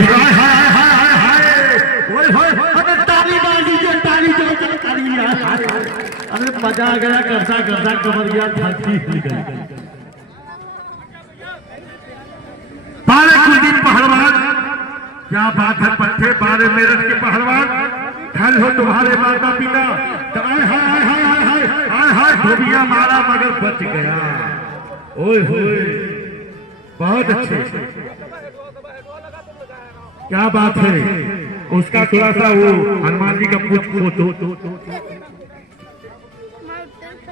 हाय हाय हाय हाय हाय ओए होए अरे ताली मार दीजिए ताली जो ताली अरे मजा आ गया करसा करसा कमर गया थाकी हिल गई। बारे कुलदीप पहलवान क्या बात है पट्टे बारे मेरठ के पहलवान धन हो तुम्हारे माता पिता। हाय हाय हाय हाय हाय हाय हाय धोबिया मारा मगर बच गया। ओए होए बहुत अच्छे क्या बात है। उसका थोड़ा सा वो हनुमान जी का पूछ फोटो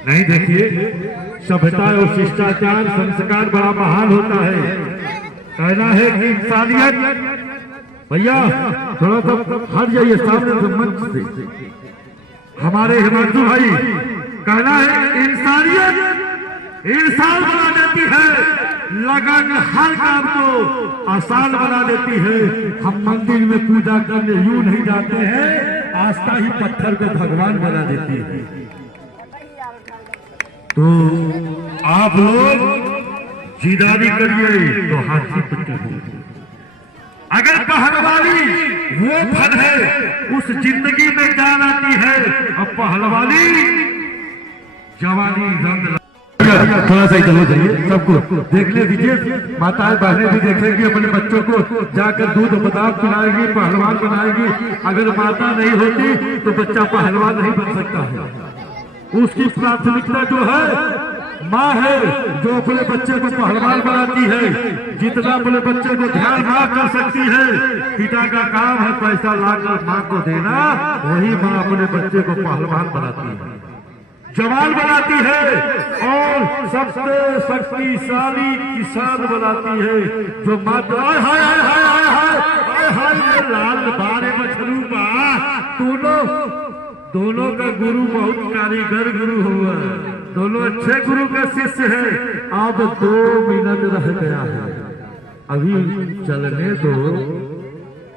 नहीं देखिए सभ्यता और शिष्टाचार संस्कार बड़ा महान होता है। कहना है कि इंसानियत भैया थोड़ा सा हट जाइए सामने से मंच से। हमारे हिमांशु भाई कहना है इंसानियत इंसान बना देती है, लगन हर काम को आसान बना देती है। हम मंदिर में पूजा करने यूं नहीं जाते हैं, आस्था ही पत्थर को भगवान बना देती है। तो आप लोग जिदारी करिए तो हाथी पट्टी हो। अगर पहलवानी वो फन है उस जिंदगी में जान आती है। अब पहलवानी जवानी रंग थोड़ा सा इधर हो जाइए, सबको देखने दीजिए। माताएं बहनें भी देखेंगी, अपने बच्चों को जाकर दूध बादाम पिलाएगी, पहलवान बनाएगी। अगर माता नहीं होती तो बच्चा पहलवान नहीं बन सकता है। उसकी प्राथमिकता जो है माँ है, जो अपने बच्चे को पहलवान बनाती है। जितना अपने बच्चे को ध्यान माँ कर सकती है, पिता का काम है पैसा लाकर माँ को देना, वही माँ अपने बच्चे को पहलवान बनाती है, जवान बनाती है और सबसे शक्तिशाली किसान बनाती है। जो माँ लाल बारे मछलू दोनों का गुरु बहुत कारीगर गुरु हुआ, दोनों अच्छे गुरु का शिष्य है। अब 2 मिनट रह गया है, अभी चलने दो।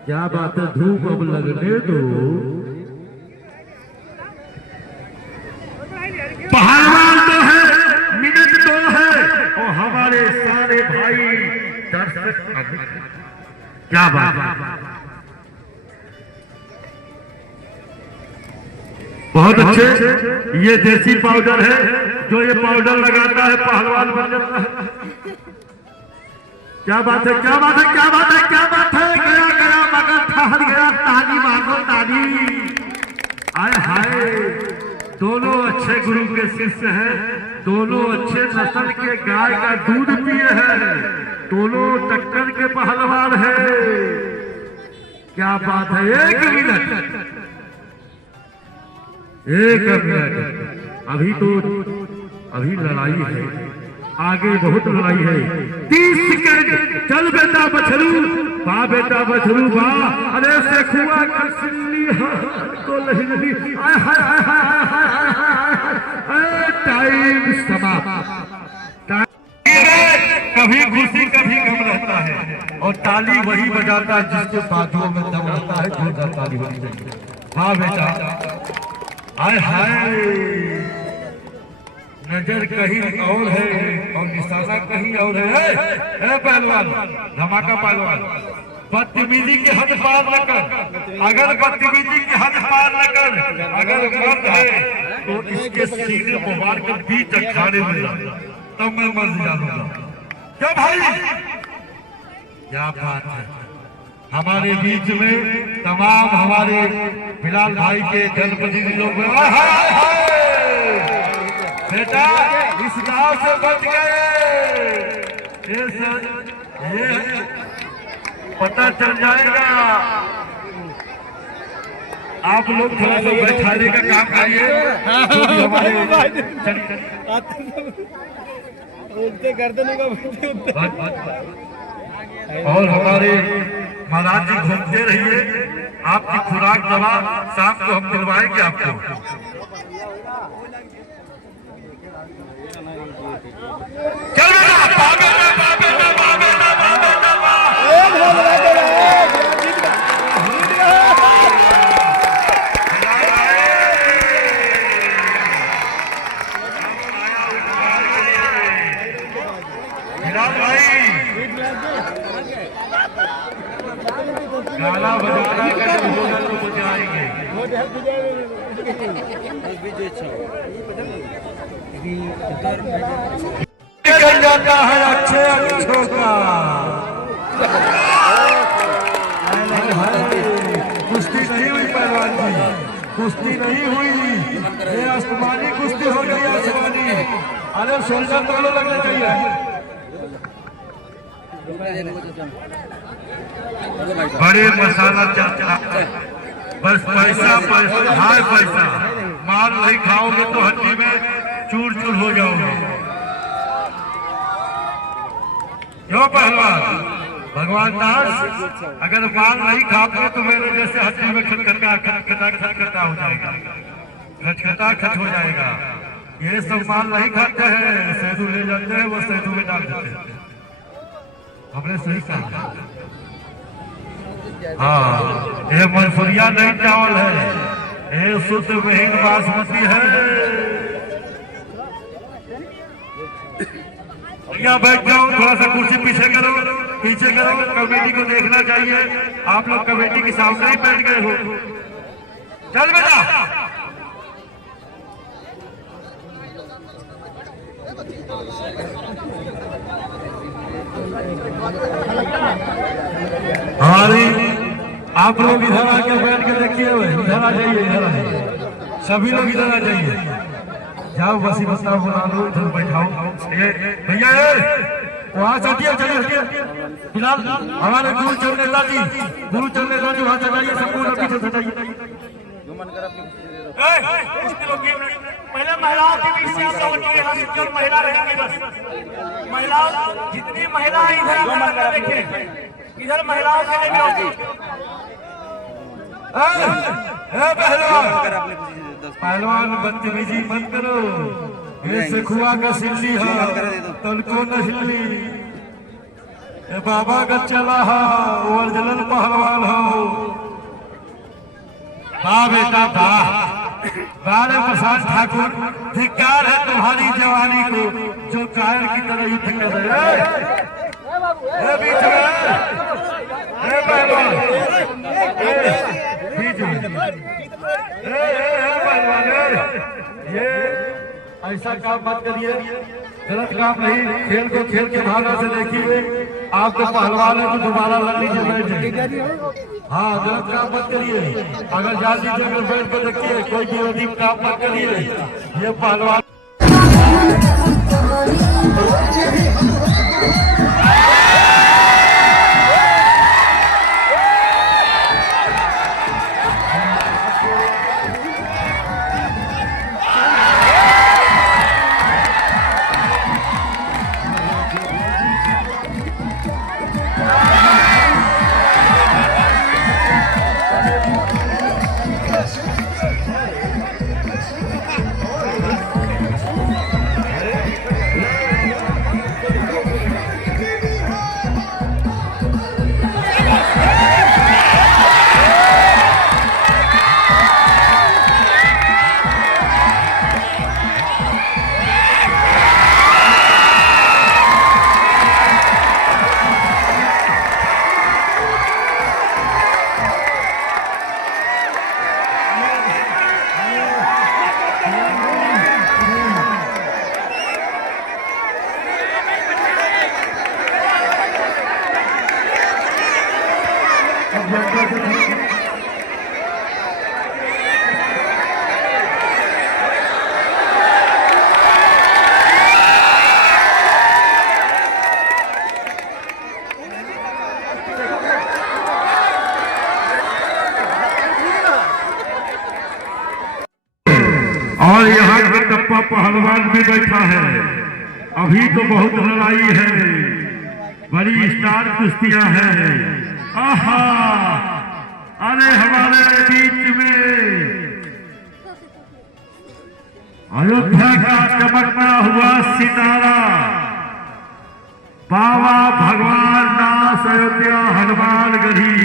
क्या बात है, धूप अब लगने दो। पहलवान तो है, मिनट 2 है और हमारे सारे भाई दर्शक क्या बात। बहुत अच्छे। ये देसी पाउडर है, जो ये पाउडर लगाता है पहलवान बन जाता है। क्या बात है क्या बात है क्या बात है क्या बात है। गया गया मगर ठहर गया, ताली मारो ताली। आय हाय, दोनों अच्छे गुरु के शिष्य हैं, दोनों अच्छे नस्ल के गाय का दूध पिए हैं, दोनों टक्कर के पहलवान है। क्या बात है। एक मिनट अभी लड़ाई है, आगे बहुत लड़ाई है। 30 सेकंड। चल बेटा बछरू बा, बेटा बछरू बा। अरे से खुआ कर सिल्ली तो नहीं। टाइम समाप्त। कभी खुशी कभी गम रहता है और ताली वही बजाता है जिसके बाजुओं में दम रहता है। जोरदार ताली होनी चाहिए। हाँ बेटा। हाय हाय, नजर कहीं और है और निशाना कहीं और है। पहलवान धमाका पहलवान, बदतमीजी की हद पार न कर। अगर बदतमीजी की हद पार न कर, अगर मर्द है तो इसके सीने को मार कर बीच अखाड़े में तब मैं मर जाऊंगा। क्या भाई, क्या बात है। हमारे बीच में तमाम हमारे बिलाल भाई के जनप्रतिनिधि लोग बेटा इस गांव से बच गए। ये पता चल जाएगा। आप लोग थोड़ा सा बैठाने का काम करिए। और हमारे महाराज जी घूमते रहिए। आपकी खुराक दवा शाम को हम दिलवाएंगे आपको। गाना बजाना का जब होगा तो बजाएंगे। निकल जाता है अच्छे अच्छों का। कुश्ती नहीं हुई पहलवान जी, कुश्ती नहीं हुई, ये आसमानी कुश्ती हो गई आसमानी। अरे सोल्जर दोनों लगने चाहिए। बड़े मसाला चाचा, बस पैसा पैसा हाय पैसा, माल नहीं खाओगे तो हड्डी में चूर चूर हो जाओगे। क्यों पहलवान भगवान दास, अगर माल नहीं खाते तो मेरे जैसे हड्डी में खटखटा हो जाएगा, खट हो जाएगा। ये सब माल नहीं खाते हैं, सेधु ले जाते हैं, वो सेधु में डाल देते हैं। हमने सही कहा। हाँ, ये मनसूरिया नहीं चावल है, ये शुद्ध महीन बासमती है। यहाँ बैठ जाओ, थोड़ा सा कुर्सी पीछे करो, पीछे करो। कमेटी को देखना चाहिए, आप लोग कमेटी के सामने ही बैठ गए हो। चल बेटा, हमारी आप लोग इधर आके बैठ के देखिए, इधर आ जाइए, इधर आ जाइए, सभी लोग इधर आ जाइए। जाओ बसी बस्ता बना लो, इधर बैठाओ। भैया वहाँ चलिए, चलिए फिलहाल हमारे गुरुचरण नेताजी वहाँ चलाइए, सबको पीछे से जाइए। पहले महिलाओं के बीच से आप लोग महिला रहेंगे, बस महिलाओं जितनी महिला है इधर देखें, इधर महिलाओं के लिए पहलवान बदतमीजी मत करो, ये सिखुआ का सिल्ली है, तनको न हिल्ली। ये बाबा का चला है, ओरिजिनल पहलवान हो। वाह बेटा वाह, बारे प्रसाद ठाकुर, धिक्कार है तुम्हारी जवानी को जो कायर की तरह युद्ध कर रहे हैं। बीच में पहलवान, बीच में ये ऐसा काम मत करिए, गलत काम नहीं। खेल को खेल के भावना से देखिए, आपको पहलवान है तो दोबारा लड़ लीजिए, बैठ जाइए। हाँ, गलत काम मत करिए, अगर जा दीजिए, अगर बैठ कर देखिए, कोई विरोधी काम मत करिए। ये पहलवान और यहाँ का टप्पा पहलवान भी बैठा है। अभी तो बहुत लड़ाई है, बड़ी स्टार कुश्तियां हैं। आहा, अरे हमारे बीच में अयोध्या का चमकता हुआ सितारा बाबा भगवान दास अयोध्या हनुमान गढ़ी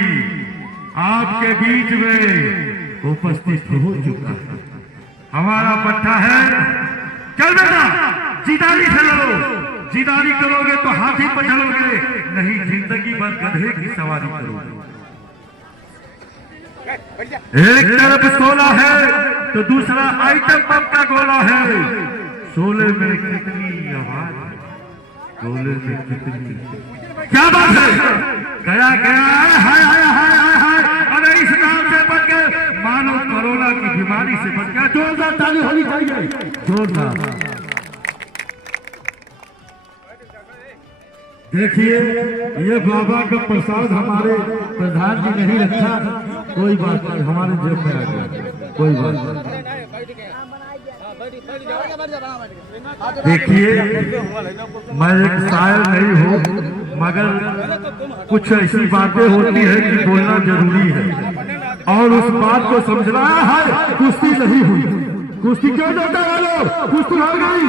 आपके बीच में उपस्थित हो चुका है। हमारा पट्टा है, चल बेटा जिदारी से लड़ो, जिदारी करोगे तो हाथी पर चलोगे, नहीं जिंदगी भर गधे की सवारी करोगे। एक तरफ 16 है तो दूसरा आइटम बम का गोला है। 16 में कितनी आवाज, 16 में कितनी, क्या बात है, गया गया हाय। अरे इस नाम से बच गए, मानो कोरोना की बीमारी से बच गया। जोरदार ताली होनी चाहिए, जोरदार। देखिए ये बाबा का प्रसाद हमारे प्रधान जी नहीं रखा, कोई बात नहीं, हमारे जेब में आ गया, कोई बात नहीं। देखिए मैं एक शायर नहीं हूँ, मगर कुछ ऐसी बातें होती है कि बोलना जरूरी है और उस बात को समझना है। कुश्ती नहीं हुई, कुश्ती क्यों देता वालों, कुश्ती हो गई।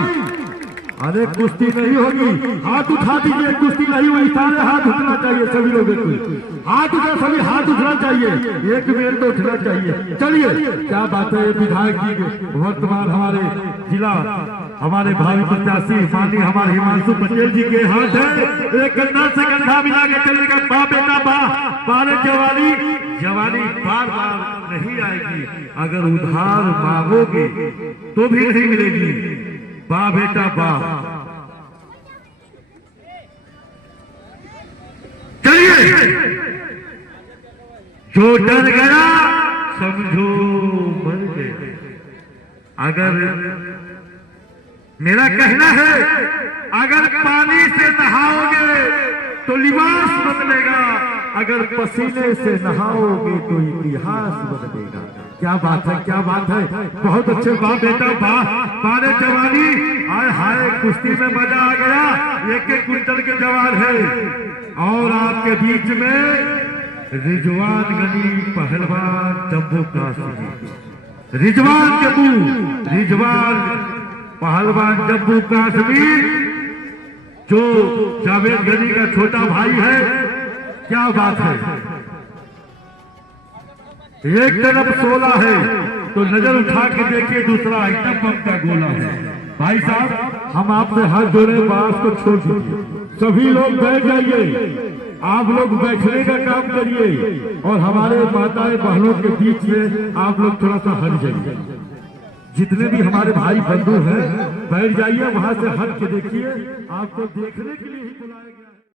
अरे कुश्ती नहीं होगी, हाथ उठा दीजिए, कुश्ती नहीं हुई, सारे हाथ उठना चाहिए, सभी लोगों को हाथ उठा, सभी हाथ उठना चाहिए, एक मिनट तो उठना चाहिए। चलिए क्या बात है, विधायक जी वर्तमान हमारे जिला, हमारे भावी प्रत्याशी माननीय हमारे हिमांशु पटेल जी के हाथ है, एक कंधा से कंधा मिला के चलने का। बा बेटा बा, बारे जवानी बार बार नहीं आएगी, अगर उधार मांगोगे तो भी नहीं मिलेगी। बा बेटा बा, चलिए जो डर गया समझो मर गए। अगर मेरा कहना है, अगर पानी से नहाओगे तो लिबास बदलेगा, अगर पसीने से नहाओगे तो इतिहास बदलेगा। क्या बात है, क्या बात है, बहुत अच्छे। बाप बेटा वाह, बारे जवानी, हाय हाय, कुश्ती में मजा आ गया। एक एक कुंटल के जवान है और आपके बीच में रिजवान गनी पहलवान जम्मू कश्मीर, रिजवान पहलवान जम्मू कश्मीर, जो जावेद गनी का छोटा भाई है। क्या बात है, एक तरफ 16 है तो नजर उठा के देखिए, दूसरा आइटम बम का गोला है। भाई साहब हम आपसे हाथ जोड़े, बास को छोड़ दीजिए, सभी लोग बैठ जाइए, आप लोग बैठने का काम करिए और हमारे माताएं बहनों के बीच में आप लोग थोड़ा सा हट जाइए। जितने भी हमारे भाई बंधु हैं बैठ जाइए, वहां से हट के देखिए, आपको देखने के लिए